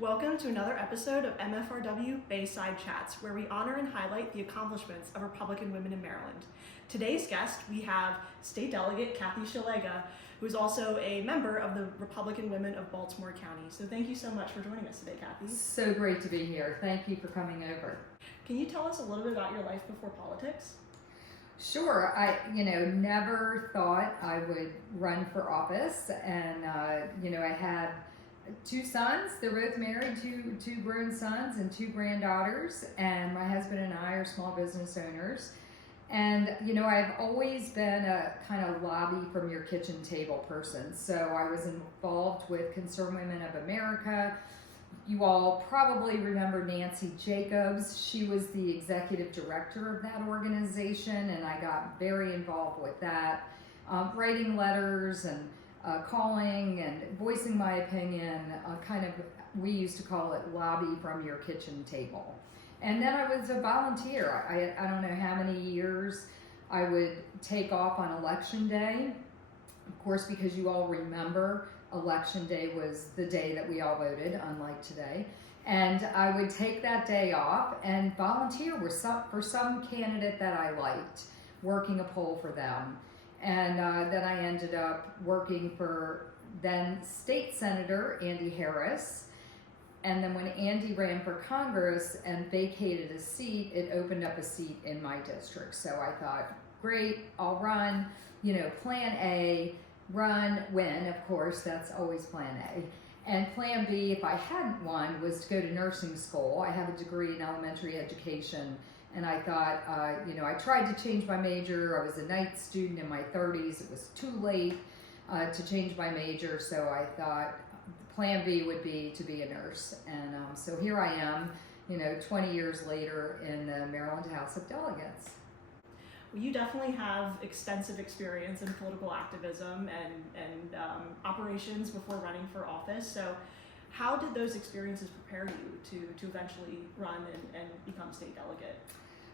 Welcome to another episode of MFRW Bayside Chats, where we honor and highlight the accomplishments of Republican women in Maryland. Today's guest, we have State Delegate Kathy Szeliga, who is also a member of the Republican Women of Baltimore County. So thank you so much for joining us today, Kathy. So great to be here. Thank you for coming over. Can you tell us a little bit about your life before politics? Sure. I never thought I would run for office, and I had two sons. They're both married, two grown sons and two granddaughters, and my husband and I are small business owners. And I've always been a kind of lobby from your kitchen table person. So I was involved with Concerned Women of America. You all probably remember Nancy Jacobs. She was the executive director of that organization, and I got very involved with that, writing letters and calling and voicing my opinion, we used to call it lobby from your kitchen table. And then I was a volunteer. I don't know how many years I would take off on election day. Of course, because you all remember, election day was the day that we all voted, unlike today. And I would take that day off and volunteer for some candidate that I liked, working a poll for them. And then I ended up working for then State Senator Andy Harris. And then when Andy ran for Congress and vacated a seat, it opened up a seat in my district. So I thought, great, I'll run, plan A, run, win, of course, that's always plan A. And plan B, if I hadn't won, was to go to nursing school. I have a degree in elementary education. And I thought, I tried to change my major. I was a night student in my 30s. It was too late to change my major. So I thought plan B would be to be a nurse. And so here I am, 20 years later in the Maryland House of Delegates. Well, you definitely have extensive experience in political activism and operations before running for office. So how did those experiences prepare you to eventually run and become state delegate?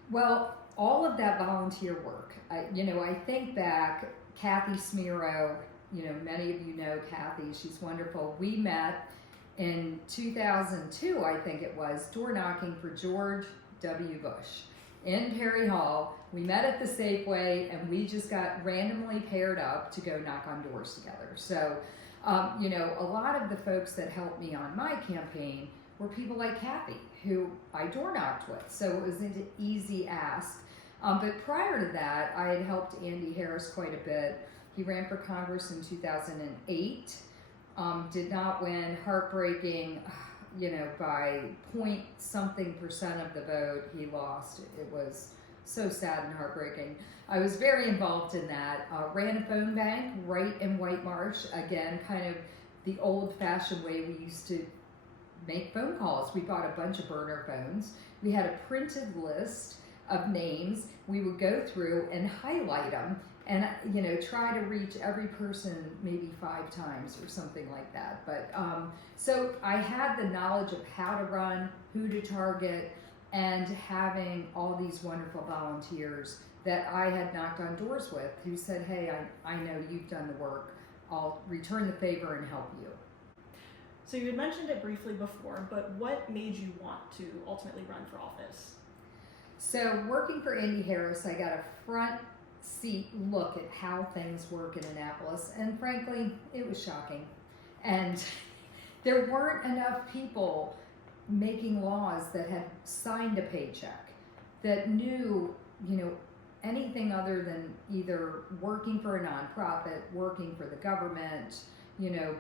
Well, all of that volunteer work, I think back, Kathy Szeliga, many of you know Kathy, she's wonderful. We met in 2002, I think it was, door knocking for George W. Bush in Perry Hall. We met at the Safeway and we just got randomly paired up to go knock on doors together. So, a lot of the folks that helped me on my campaign were people like Kathy, who I door knocked with. So it was an easy ask. But prior to that, I had helped Andy Harris quite a bit. He ran for Congress in 2008, did not win, heartbreaking, by point something percent of the vote, he lost. It was so sad and heartbreaking. I was very involved in that. Ran a phone bank right in White Marsh, again, kind of the old-fashioned way we used to make phone calls. We bought a bunch of burner phones. We had a printed list of names. We would go through and highlight them and try to reach every person maybe 5 times or something like that. But so I had the knowledge of how to run, who to target, and having all these wonderful volunteers that I had knocked on doors with who said, hey, I know you've done the work. I'll return the favor and help you. So you had mentioned it briefly before, but what made you want to ultimately run for office? So working for Andy Harris, I got a front seat look at how things work in Annapolis, and frankly, it was shocking. And there weren't enough people making laws that had signed a paycheck, that knew, anything other than either working for a nonprofit, working for the government,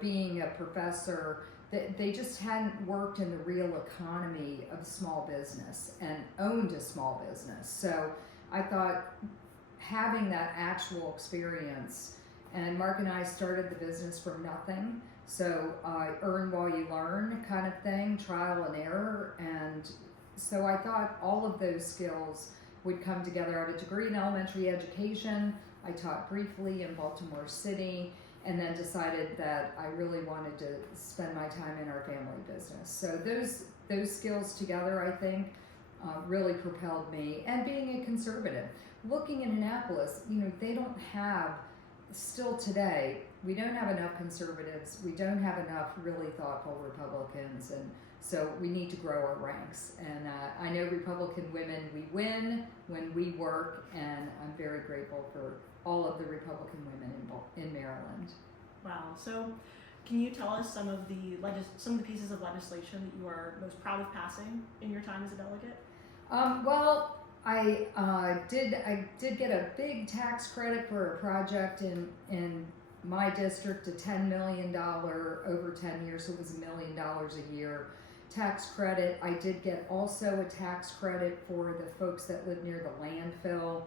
being a professor. They just hadn't worked in the real economy of small business and owned a small business. So I thought having that actual experience, and Mark and I started the business from nothing. So earn while you learn kind of thing, trial and error. And so I thought all of those skills would come together. I have a degree in elementary education. I taught briefly in Baltimore City, and then decided that I really wanted to spend my time in our family business. So those skills together, I think, really propelled me. And being a conservative, looking in Annapolis, they don't have, still today, we don't have enough conservatives. We don't have enough really thoughtful Republicans, and so we need to grow our ranks. And I know Republican women, we win when we work, and I'm very grateful for all of the Republican women in Maryland. Wow. So can you tell us some of the pieces of legislation that you are most proud of passing in your time as a delegate? Well, I did get a big tax credit for a project in my district, a $10 million over 10 years, so it was $1 million a year tax credit. I did get also a tax credit for the folks that live near the landfill.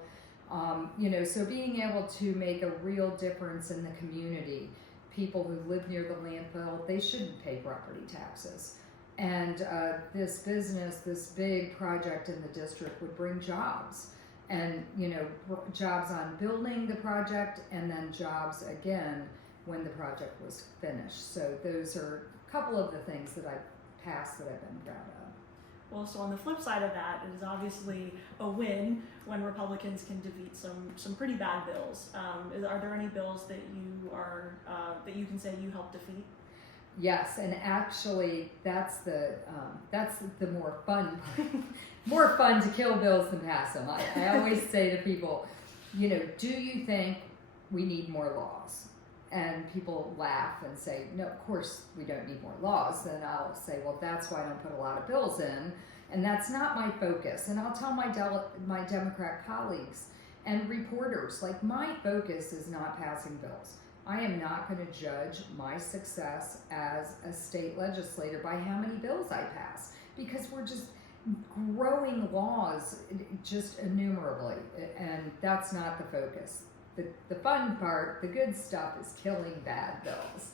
So being able to make a real difference in the community, people who live near the landfill, they shouldn't pay property taxes. And this big project in the district would bring jobs, and jobs on building the project, and then jobs again when the project was finished. So those are a couple of the things that I've passed that I've been proud of. Well, so on the flip side of that, it is obviously a win when Republicans can defeat some pretty bad bills. Are there any bills that you can say you helped defeat? Yes, and actually, that's the more fun more fun to kill bills than pass them. I always say to people, do you think we need more laws? And people laugh and say, no, of course we don't need more laws. Then I'll say, well, that's why I don't put a lot of bills in, and that's not my focus. And I'll tell my Democrat colleagues and reporters, like, my focus is not passing bills. I am not going to judge my success as a state legislator by how many bills I pass, because we're just growing laws just innumerably, and that's not the focus. The fun part, the good stuff, is killing bad bills.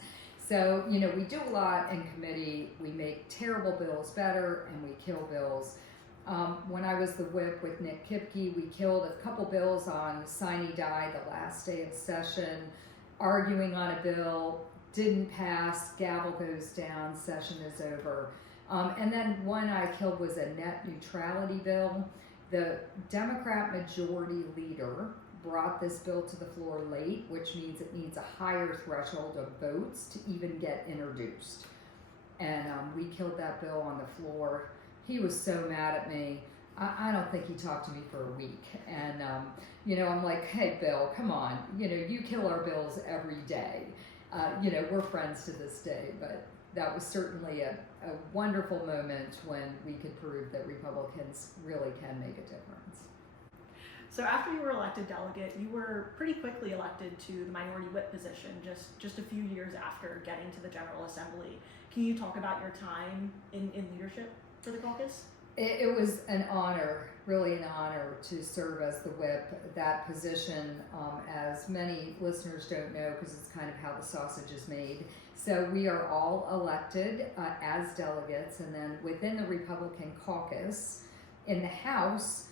So, we do a lot in committee. We make terrible bills better, and we kill bills. When I was the whip with Nick Kipke, we killed a couple bills on sine die the last day of session, arguing on a bill, didn't pass, gavel goes down, session is over. And then one I killed was a net neutrality bill. The Democrat majority leader brought this bill to the floor late, which means it needs a higher threshold of votes to even get introduced. And we killed that bill on the floor. He was so mad at me. I don't think he talked to me for a week. And, I'm like, hey, Bill, come on. You kill our bills every day. We're friends to this day. But that was certainly a wonderful moment when we could prove that Republicans really can make a difference. So after you were elected delegate, you were pretty quickly elected to the minority whip position just a few years after getting to the General Assembly. Can you talk about your time in leadership for the caucus? It was an honor, really an honor, to serve as the whip. That position, as many listeners don't know, because it's kind of how the sausage is made. So we are all elected as delegates, and then within the Republican caucus, in the House,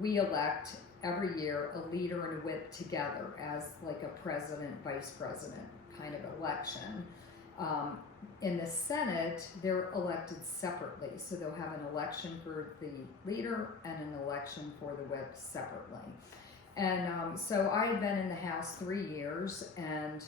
we elect every year a leader and a whip together as like a president, vice president kind of election. In the Senate, they're elected separately. So they'll have an election for the leader and an election for the whip separately. And so I had been in the House 3 years and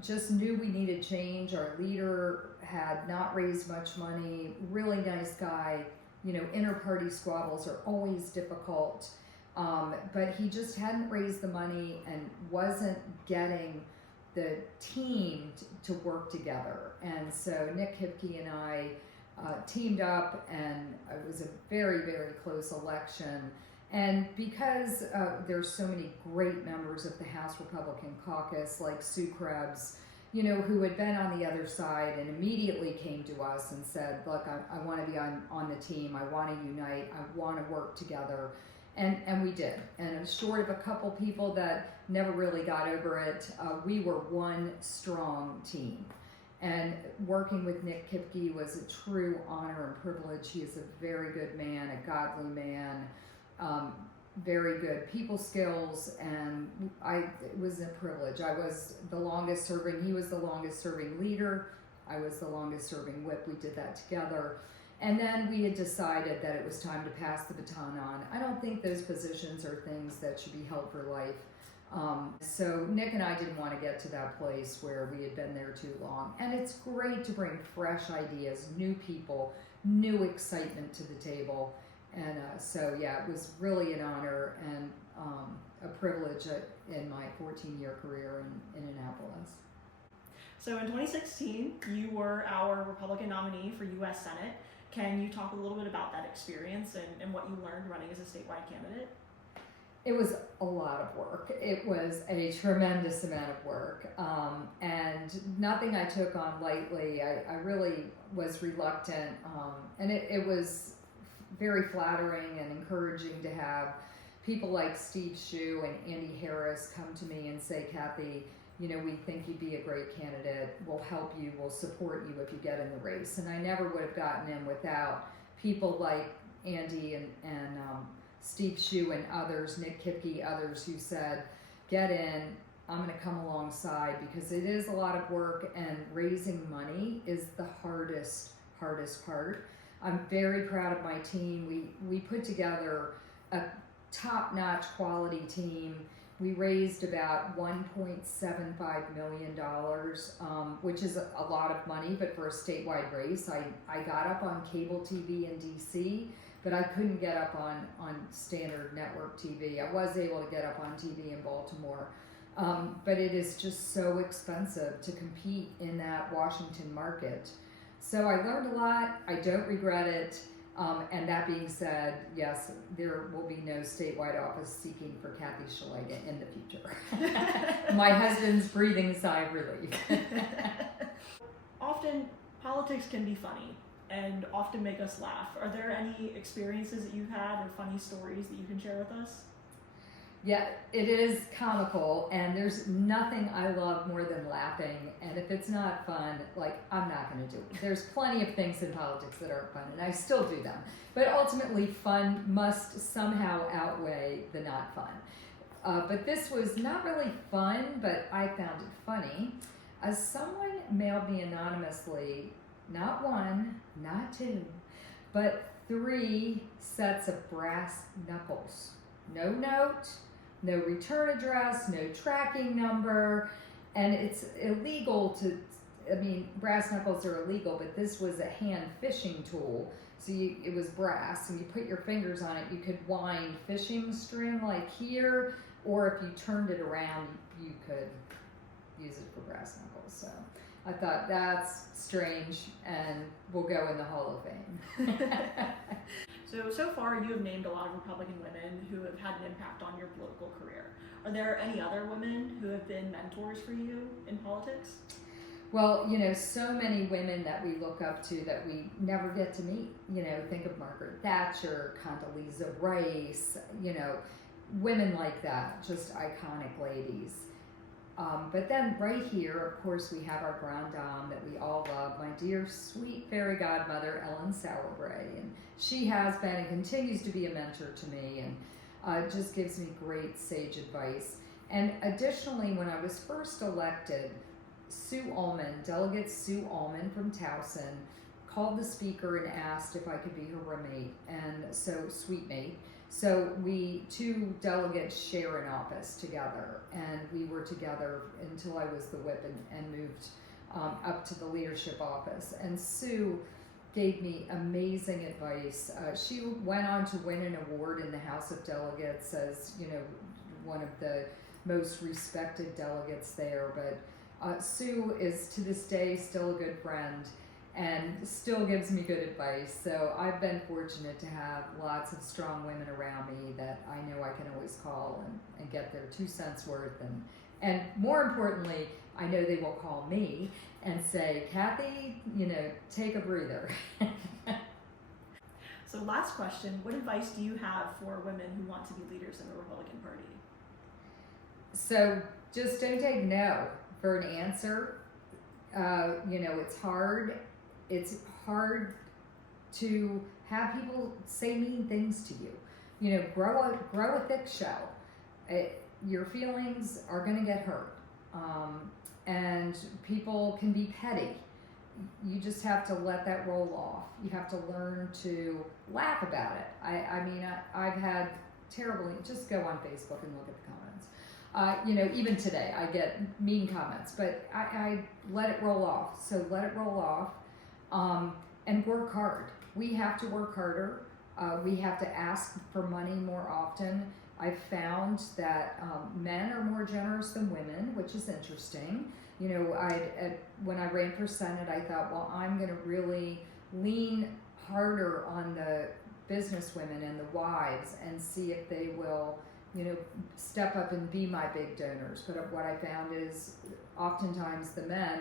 just knew we needed change. Our leader had not raised much money, really nice guy. Inter-party squabbles are always difficult. But he just hadn't raised the money and wasn't getting the team to work together. And so Nick Kipke and I teamed up, and it was a very, very close election. And because there's so many great members of the House Republican caucus, like Sue Krebs, who had been on the other side and immediately came to us and said, look, I want to be on the team. I want to unite. I want to work together. And we did. And short of a couple people that never really got over it, we were one strong team. And working with Nick Kipke was a true honor and privilege. He is a very good man, a godly man, very good people skills, and it was a privilege. I was the longest serving, he was the longest serving leader, I was the longest serving whip. We did that together. And then we had decided that it was time to pass the baton on. I don't think those positions are things that should be held for life. So Nick and I didn't want to get to that place where we had been there too long. And it's great to bring fresh ideas, new people, new excitement to the table. And so, yeah, it was really an honor and a privilege in my 14-year career in Annapolis. So in 2016, you were our Republican nominee for U.S. Senate. Can you talk a little bit about that experience and what you learned running as a statewide candidate? It was a lot of work. It was a tremendous amount of work, and nothing I took on lightly. I really was reluctant, and it was very flattering and encouraging to have people like Steve Shue and Andy Harris come to me and say, Kathy, you know, we think you'd be a great candidate. We'll help you. We'll support you if you get in the race. And I never would have gotten in without people like Andy and Steve Shue and others, Nick Kipke, others who said, get in, I'm going to come alongside, because it is a lot of work and raising money is the hardest part. I'm very proud of my team. We put together a top-notch quality team. We raised about $1.75 million, which is a lot of money, but for a statewide race, I got up on cable TV in DC, but I couldn't get up on standard network TV. I was able to get up on TV in Baltimore, but it is just so expensive to compete in that Washington market. So I learned a lot. I don't regret it. And that being said, yes, there will be no statewide office seeking for Kathy Szeliga in the future. My husband's breathing sigh of relief. Often, politics can be funny and often make us laugh. Are there any experiences that you've had or funny stories that you can share with us? Yeah, it is comical, and there's nothing I love more than laughing. And if it's not fun, like, I'm not going to do it. There's plenty of things in politics that aren't fun, and I still do them. But ultimately, fun must somehow outweigh the not fun. But this was not really fun, but I found it funny. As someone mailed me anonymously, not one, not two, but 3 sets of brass knuckles. No note, no return address, no tracking number, and it's illegal brass knuckles are illegal, but this was a hand fishing tool. So it was brass, and you put your fingers on it, you could wind fishing string like here, or if you turned it around, you could use it for brass knuckles. So I thought that's strange and will go in the Hall of Fame. So far you have named a lot of Republican women who have had an impact on your political career. Are there any other women who have been mentors for you in politics? Well, you know, so many women that we look up to that we never get to meet. You know, think of Margaret Thatcher, Condoleezza Rice, you know, women like that, just iconic ladies. But then right here, of course, we have our grand dame that we all love, my dear sweet fairy godmother, Ellen Sauerbrey. And she has been and continues to be a mentor to me, and just gives me great sage advice. And additionally, when I was first elected, Sue Ullman, Delegate Sue Ullman from Towson, called the speaker and asked if I could be her roommate, and so sweet mate. So we 2 delegates share an office together, and we were together until I was the whip and moved up to the leadership office. And Sue gave me amazing advice. She went on to win an award in the House of Delegates as, you know, one of the most respected delegates there. But Sue is to this day still a good friend and still gives me good advice. So I've been fortunate to have lots of strong women around me that I know I can always call and get their 2 cents worth. And more importantly, I know they will call me and say, Kathy, you know, take a breather. So last question, what advice do you have for women who want to be leaders in the Republican Party? So just don't take no for an answer. You know, it's hard. It's hard to have people say mean things to you. You know, grow a thick shell. Your feelings are going to get hurt. And people can be petty. You just have to let that roll off. You have to learn to laugh about it. I mean, I've had terribly, just go on Facebook and look at the comments. Even today I get mean comments, but I let it roll off. So let it roll off, and work hard. We have to work harder. We have to ask for money more often. I've found that men are more generous than women, which is interesting. When I ran for Senate, I thought, well, I'm going to really lean harder on the business women and the wives and see if they will, step up and be my big donors. But what I found is oftentimes the men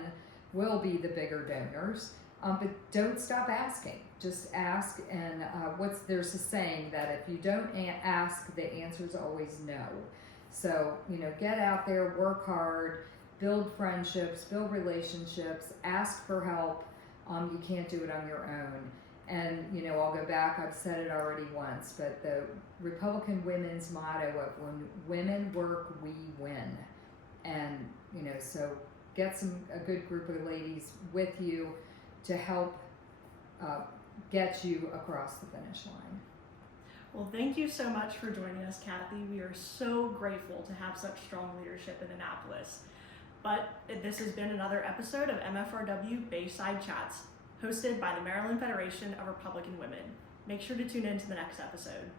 will be the bigger donors. But don't stop asking. Just ask, and there's a saying that if you don't ask, the answer is always no. So, get out there, work hard, build friendships, build relationships, ask for help. You can't do it on your own. And, I'll go back, I've said it already once, but the Republican women's motto of when women work, we win. And, so get a good group of ladies with you to help get you across the finish line. Well, thank you so much for joining us, Kathy. We are so grateful to have such strong leadership in Annapolis. But this has been another episode of MFRW Bayside Chats, hosted by the Maryland Federation of Republican Women. Make sure to tune in to the next episode.